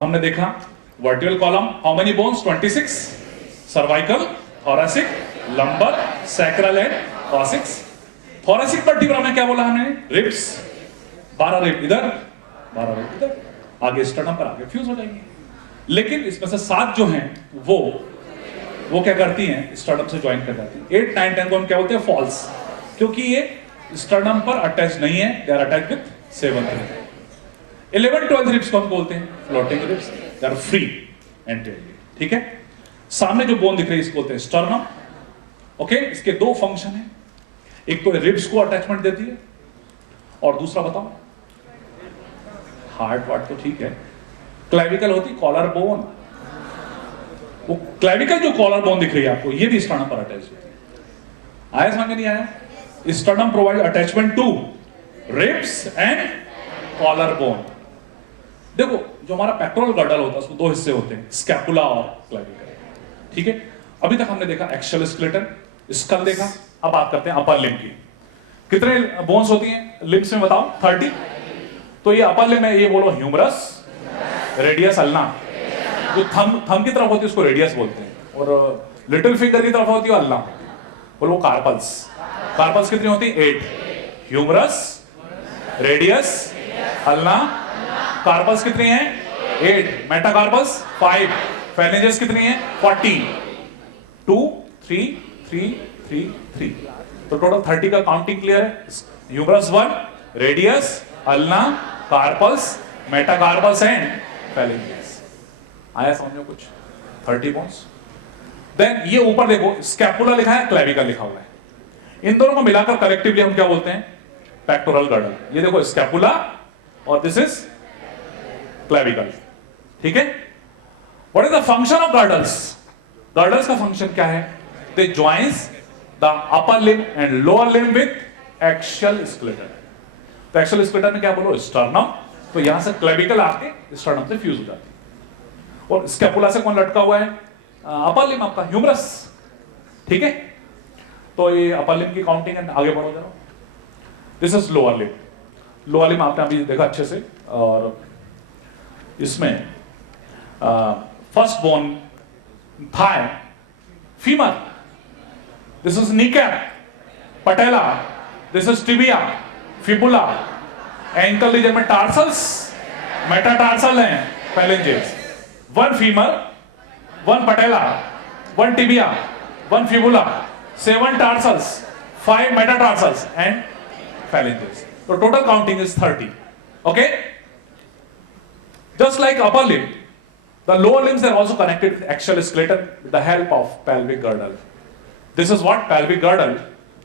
हमने देखा vertical column how many bones 26 cervical thoracic lumbar sacral and coccyx. Thoracic vertebra में क्या बोला हमने रिब्स 12 रिब इधर 12 रिब इधर, आगे स्टर्नम पर आगे फ्यूज हो जाएंगे। लेकिन इसमें से 7 जो हैं वो क्या करती हैं स्टर्नम से ज्वाइन कर जाती हैं। 8 9 10 को हम क्या बोलते हैं फॉल्स, क्योंकि ये स्टर्नम पर अटैच नहीं है, they are attached with 7th rib. 11 12 ribs को हम बोलते हैं floating ribs, they are free anterior. ठीक है, सामने जो बोन दिख रही है इसको बोलते हैं स्टर्नम। ओके, इसके 2 फंक्शन हैं, एक तो रिब्स को अटैचमेंट देती है और दूसरा बताओ हार्ट वार्ट तो ठीक है, क्लेविकल होती कॉलर बोन। वो क्लेविकल जो कॉलर बोन दिख रही है आपको, ये भी स्टर्नम पर अटैच होती है। आया समझ में नहीं आया? Sternum provide attachment to ribs and collar bone. देखो जो हमारा पेक्टोरल गर्डल होता है उसको 2 हिस्से होते हैं, स्कैपुला और क्लेविकल। ठीक है, अभी तक हमने देखा एक्शियल स्केलेटन, स्कल देखा। अब बात करते हैं अपर लिम्ब की। कितने बोन्स होती हैं लिम्ब्स में बताओ? 30। तो ये अपर लिम्ब है, ये बोलो ह्यूमरस, रेडियस अल्ना। जो थंब की तरफ होती है उसको रेडियस बोलते हैं, और लिटिल फिंगर की तरफ होती है अल्ना, बोलो कार्पल्स। कार्पल्स कितनी होती है? 8। ह्यूमरस, रेडियस, अल्ना, कार्पल्स कितनी है? 8। मेटाकार्पल्स 5। फेलेंजेस कितनी है? 40। 2 3 3 3 3। तो टोटल 30 का काउंटिंग क्लियर है। Humerus 1, radius, ulna, carpals, metacarpals and phalanges. आया समझ में कुछ? 30 बोन्स। देन ये ऊपर देखो स्कैपुला लिखा है, क्लेविकल लिखा हुआ है। इन दोनों को मिलाकर कलेक्टिवली हम क्या बोलते हैं? Pectoral girdle. ये देखो स्कैपुला और दिस इज क्लेविकल। ठीक है, what is the function of girdles? Girdles का फंक्शन क्या है? They joins the upper limb and lower limb with axial skeleton. तो एक्शियल स्केलेटन में क्या बोलो? स्टर्नम। तो यहां से क्लेविकल आके स्टर्नम से फ्यूज हो जाती है। और स्कैपुला से कौन लटका हुआ है? अपर लिम्ब आपका ह्यूमरस। ठीक है, तो ये अपर लिम्ब की काउंटिंग है। आगे बढ़ो जरा। This is lower limb. Lower limb आपने अभी देखा अच्छे से, और इसमें first bone thigh, femur, this is kneecap, patella, this is tibia, fibula, ankle region में टार्सल्स, मेटाटार्सल हैं, phalanges. 1 femur, 1 patella, 1 tibia, 1 fibula, 7 tarsals, 5 metatarsals and phalanges. So total counting is 30. Okay? Just like upper limb, the lower limbs are also connected with axial skeleton with the help of pelvic girdle. This is what pelvic girdle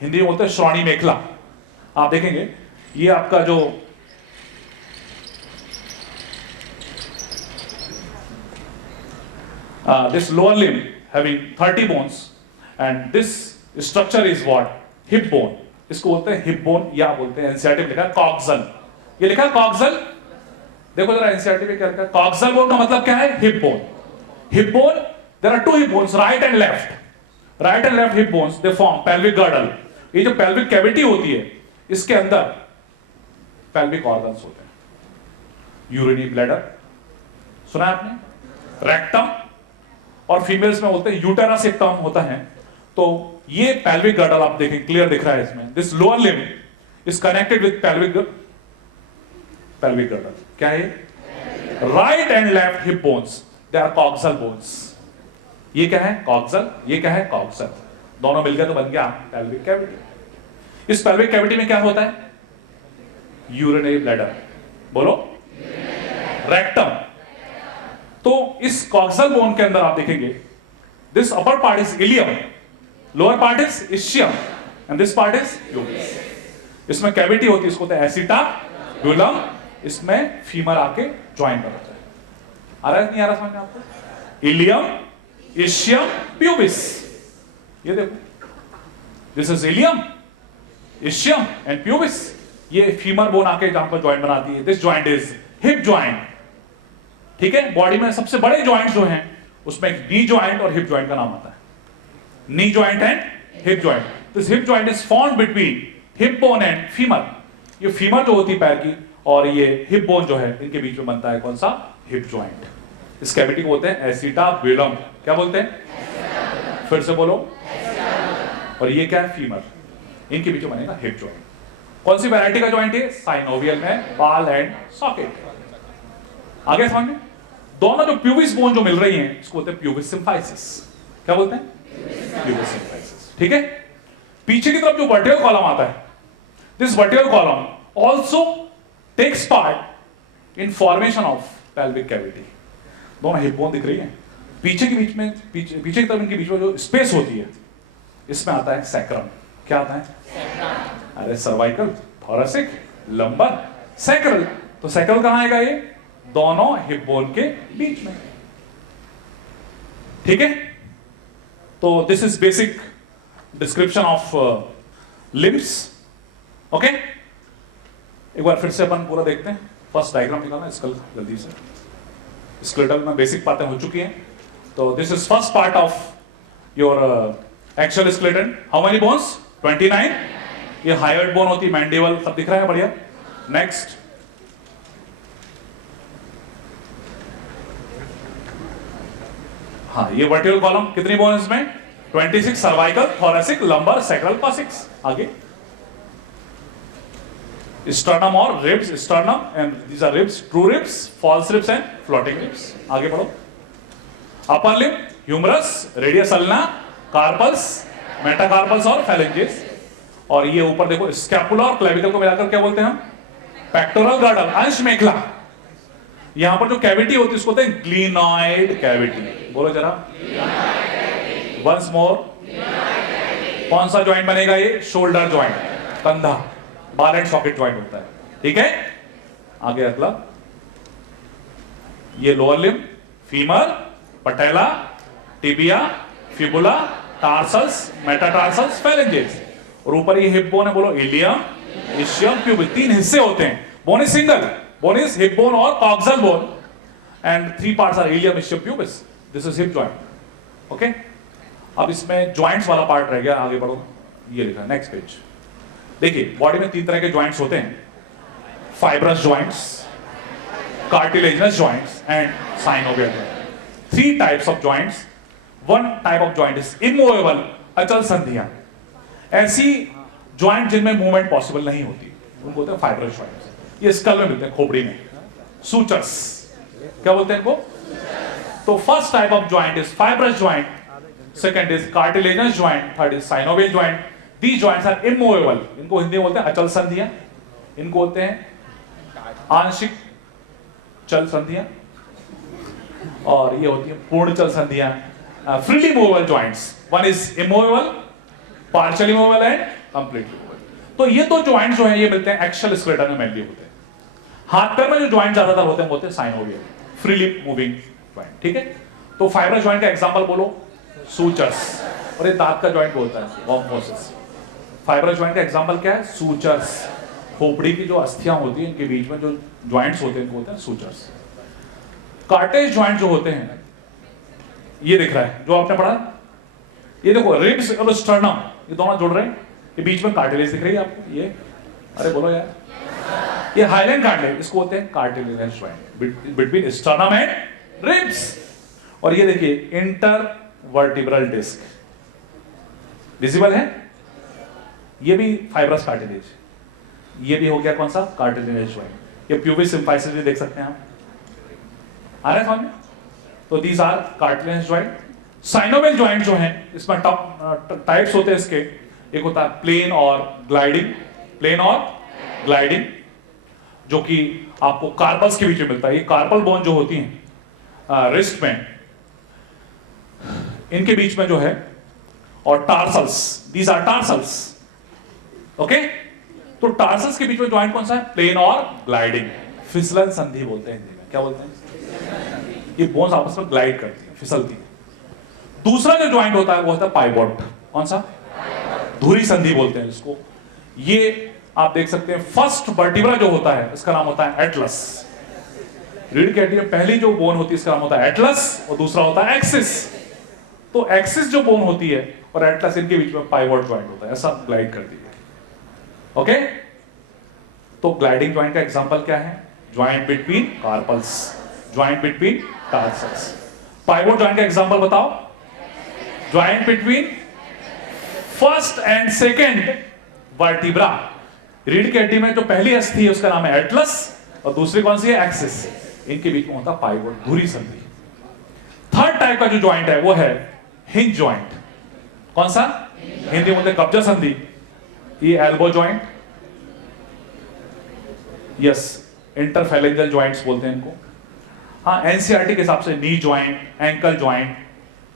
Hindi में बोलते हैं श्रोणी मेखला। आप देखेंगे ये आपका जो this lower limb having 30 bones and this structure is what? Hip bone. इसको बोलते हैं हिप बोन, या बोलते हैं एनसीईआरटी में लिखा है कॉक्सल। ये लिखा है कॉक्सल, देखो जरा एनसीईआरटी में क्या लिखा है? कॉक्सल बोन का मतलब क्या है? Hip bone. Hip bone, there are 2 hip bones, right and left. Right and left hip bones they form pelvic girdle. ये जो पेल्विक कैविटी होती है इसके अंदर पेल्विक ऑर्गन्स होते हैं। यूरिनरी ब्लैडर सुना है आपने? रेक्टम, और फीमेल्स में बोलते हैं यूटेरस एक टर्म होता है। तो ये पेल्विक गर्डल आप देखें, क्लियर दिख रहा है इसमें। This lower limb is connected with pelvic girdle. क्या है? Right and left hip bones, they are coxal bones. ये क्या है? कॉक्सल। ये क्या है? कॉक्सल। दोनों मिलकर तो बन गया पेल्विक कैविटी। इस पेल्विक कैविटी में क्या होता है? यूरिनरी ब्लैडर, बोलो रेक्टम। तो इस कॉक्सल बोन के अंदर आप देखेंगे this upper part is ilium, lower part is ischium and this part is pubis. इसमें कैविटी होती है, इसको तो एसिटाब्युलम। इसमें फीमर आके ज्वाइन कर होता है। आ रहा है नहीं आ रहा समझ में आपको? Ilium, ischium, pubis. ये देखो this is ilium, ischium and pubis. ये फीमर बोन आके जहां पर ज्वाइंट बनाती है। This joint is hip joint. ठीक है, बॉडी में सबसे बड़े ज्वाइंट जो हैं उसमें नी ज्वाइंट और हिप ज्वाइंट का नाम आता है। Knee joint and hip joint. This hip joint is formed between hip bone and femur. ये फीमर जो होती है पैर की, और ये हिप बोन जो है इनके बीच में बनता है कौन सा? Hip joint. इस कैविटी को बोलते हैं एसिटाबुलम। क्या बोलते हैं? फिर से बोलो। और ये क्या है? फीमर। इनके बीच में बनेगा हिप जॉइंट। कौन सी वैरायटी का जॉइंट है? साइनोवियल में बॉल एंड सॉकेट। आगे समझ में? दोनों जो प्यूबिस बोन जो मिल रही हैं इसको बोलते हैं प्यूबिस सिम्फाइसिस। क्या बोलते हैं? Pubis symphysis. ठीक है। पीछे की तरफ जो वर्टिकल कॉलम आता है, this vertical column also takes part in formation of pelvic cavity. दोनों हिप बोन दिख रही है, पीछे के बीच में, पीछे की तरफ इनके बीच में जो स्पेस होती है इसमें आता है सैक्रम। क्या आता है? अरे सर्वाइकल, थोरेसिक, लंबर, सैक्रल। तो सैक्रल कहां आएगा? ये दोनों हिप बोन के बीच में। ठीक है। तो this is basic description of limbs. Okay, एक बार फिर से अपन पूरा देखते हैं। फर्स्ट डायग्राम निकालना स्कल जल्दी से। स्केलेटल में बेसिक बातें हो चुकी हैं। तो this is first part of your actual skeleton. How many bones? 29। ये हाइड बोन होती है, मैंडिबल सब दिख रहा है, बढ़िया। नेक्स्ट, हाँ, ये वर्टिकल कॉलम कितनी बोन इसमें? 26। Cervical, thoracic, lumbar, sacral, coccyx. आगे स्टर्नम और ribs, sternum and these are ribs, true ribs, false ribs and floating ribs. आगे बढ़ो। Upper limb, humerus, radius ulna, carpals, metacarpals और फेलेंजेस। और ये ऊपर देखो स्कैपुला और क्लेविकल को मिलाकर क्या बोलते हैं हम? पेक्टोरल गार्डल, अंश मेखला। यहां पर जो कैविटी होती है उसको बोलते हैं ग्लिनॉइड कैविटी। बोलो जरा, वंस मोर। कौन सा ज्वाइंट बनेगा ये? शोल्डर ज्वाइंट, कंधा, बॉल एंड सॉकेट ज्वाइंट होता है। ठीक है। आगे अगला, ये lower limb, femur, patella, tibia, fibula, tarsals, metatarsals, phalanges. और ऊपर ये हिप बोन है, बोलो इलियम, इशियम, प्यूबिस। 3 हिस्से होते हैं। Bone is single, bone is hip bone और coxal bone, and 3 parts are ilium, ischium, pubis. This is hip joint. Okay. अब इसमें ज्वाइंट्स वाला पार्ट रह गया। आगे बढ़ो। ये लिखा नेक्स्ट पेज। देखिए, बॉडी में 3 तरह के ज्वाइंट्स होते हैं, fibrous joints, cartilaginous joints and synovial joint. 3 types of joints. 1 type of joint is immovable, अचल संधियां। ऐसी ज्वाइंट जिनमें मूवमेंट पॉसिबल नहीं होती उनको बोलते हैं फाइब्रस ज्वाइंट्स। ये स्कल में मिलते हैं, खोपड़ी में, सूचर्स। क्या बोलते हैं इनको? तो first type of joint is fibrous joint, second is cartilaginous joint, third is synovial joint. These joints are immovable. इनको हिंदी में बोलते हैं अचल संधियां, इनको बोलते हैं आंशिक चल संधियां, और ये होती है पूर्ण चल संधियां, freely movable joints. One is immovable, partially movable and completely movable. तो ये 2 ज्वाइंट्स जो हैं ये मिलते हैं एक्शियल स्केलेटन में मेनली होते हैं। हाथ पैर में जो ज्वाइंट ज्यादातर होते हैं वो होते हैं साइनोवियल, फ्रीली मूविंग ज्वाइंट। ठीक है। तो फाइब्रस ज्वाइंट का एग्जांपल बोलो, सूचर्स। और ये दांत का ज्वाइंट बोलता है वॉम्फोसिस। फाइब्रस ज्वाइंट का एग्जांपल क्या है? सूचर्स। खोपड़ी की जो अस्थियां होती हैं इनके बीच में जो ज्वाइंट्स होते हैं इनको बोलते हैं सूचर्स। कार्टेज ज्वाइंट जो होते हैं, ये दिख रहा है जो आपने पढ़ा, ये देखो रिब्स और स्टर्नम, ये दोनों जुड़ रहे हैं, ये बीच में कार्टिलेज दिख रही है आपको, ये, अरे बोलो यार, ये हाइलैंड कार्टिलेज, इसको बोलते हैं cartilaginous joint between sternum and ribs. और ये देखिए इंटरवर्टिब्रल डिस्क विजिबल है, ये भी फाइब्रस कार्टिलेज। ये भी हो गया कौन सा? Cartilaginous joint. ये प्यूबिस सिम्फाइसिस भी देख सकते हैं आप, आ रहा है समझ में? तो these are cartilaginous joint. Synovial joint जो हैं इसमें टाइप्स होते हैं इसके। एक होता है प्लेन और ग्लाइडिंग, प्लेन और ग्लाइडिंग, जो कि आपको कार्पल्स के बीच में मिलता है। ये कार्पल बोन जो होती हैं रिस्ट में, इनके बीच में जो है, और tarsals, these are tarsals. Okay. तो टार्सल्स के बीच में ज्वाइंट कौन सा है? प्लेन और ग्लाइडिंग। फिसलन संधि बोलते हैं हिंदी में। क्या बोलते हैं? ये बोन्स आपस में ग्लाइड करती है, फिसलती है। दूसरा जो ज्वाइंट होता है वो होता है पाइवोट। कौन सा? धुरी संधि बोलते हैं इसको। ये आप देख सकते हैं फर्स्ट वर्टिब्रा जो होता है इसका नाम होता है एटलस। रीढ़ की हड्डी में पहली जो बोन होती है इसका नाम होता है एटलस, और दूसरा होता है एक्सिस। तो एक्सिस जो बोन होती है और एटलस, इनके बीच में पाइवोट ज्वाइंट होता है, ऐसा ग्लाइड करती है। ओके। तो ग्लाइडिंग ज्वाइंट का एग्जांपल क्या है? Joint between carpals, joint between tarsus. Pivot joint का एग्जांपल बताओ। Joint between first and second vertebra. रीढ़ की हड्डी में जो पहली अस्थि है उसका नाम है एटलस और दूसरी कौन सी है, एक्सिस। इनके बीच में होता पाइवोट, धुरी संधि। थर्ड टाइप का जो ज्वाइंट है वो है हिंज ज्वाइंट। कौन सा? हिंदी बोलते कब्जा संधि। ये elbow joint, yes, interphalangeal joints बोलते हैं इनको। हाँ, एनसीईआरटी के हिसाब से knee joint, ankle joint,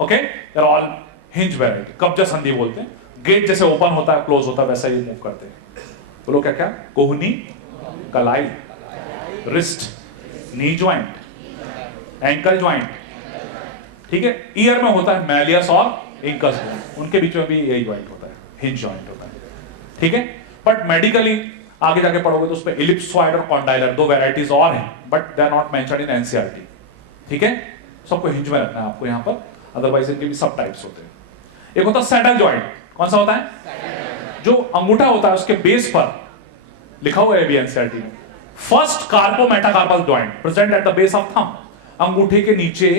okay, they are all hinge variety. कब्जा संधि बोलते हैं। गेट जैसे ओपन होता है क्लोज होता है वैसा ये मूव करते हैं। बोलो क्या क्या? कोहनी, कलाई, रिस्ट, नी ज्वाइंट, एंकल ज्वाइंट, ठीक है। ईयर में होता है मैलियस और इंकस, उनके बीच में भी यही ज्वाइंट होता है, हिंज ज्वाइंट होता है, ठीक है। बट मेडिकली आगे जाके पढ़ोगे तो उसमें इलिप्सॉइड और कॉन्डाइलर दो वैरायटीज और हैं, but they are not mentioned in NCERT, ठीक है। सबको हिंज में रखना है आपको यहाँ पर, अदरवाइज इनके भी सब टाइप्स होते हैं। एक होता है सैडल ज्वाइंट। कौन सा होता है? जो अंगूठा होता है उसके बेस पर लिखा हुआ है भी एनसीईआरटी में, first carpo metacarpal joint present at the base of thumb. अंगूठे के नीचे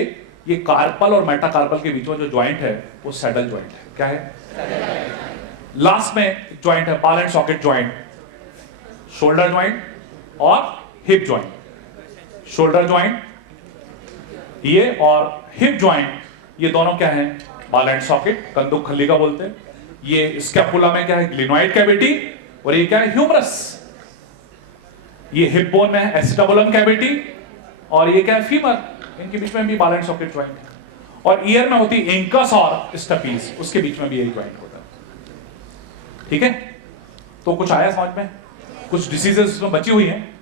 ये कार्पल और मेटाकार्पल के बीच में जो ज्वाइंट है वो सैडल ज्वाइंट है। क्या है? लास्ट में ज्वाइंट है ball and socket joint, shoulder joint और हिप ज्वाइंट। शोल्डर ज्वाइंट ये और हिप ज्वाइंट ये दोनों क्या है? बॉल एंड सॉकेट, कंदुक खल्लिका बोलते हैं। ये स्कैपुला में क्या है? ग्लिनोइड कैविटी, और ये क्या है? ह्यूमरस। ये हिप बोन में है एसिटाबुलम कैविटी, और ये क्या है? फीमर। इनके बीच में भी बॉल एंड सॉकेट ज्वाइंट है। और ईयर में होती इंकस और स्टेपीज, उसके बीच में भी यही ज्वाइंट होता है, ठीक है। तो कुछ आया समझ में? कुछ डिसीजेस उसमें बची हुई हैं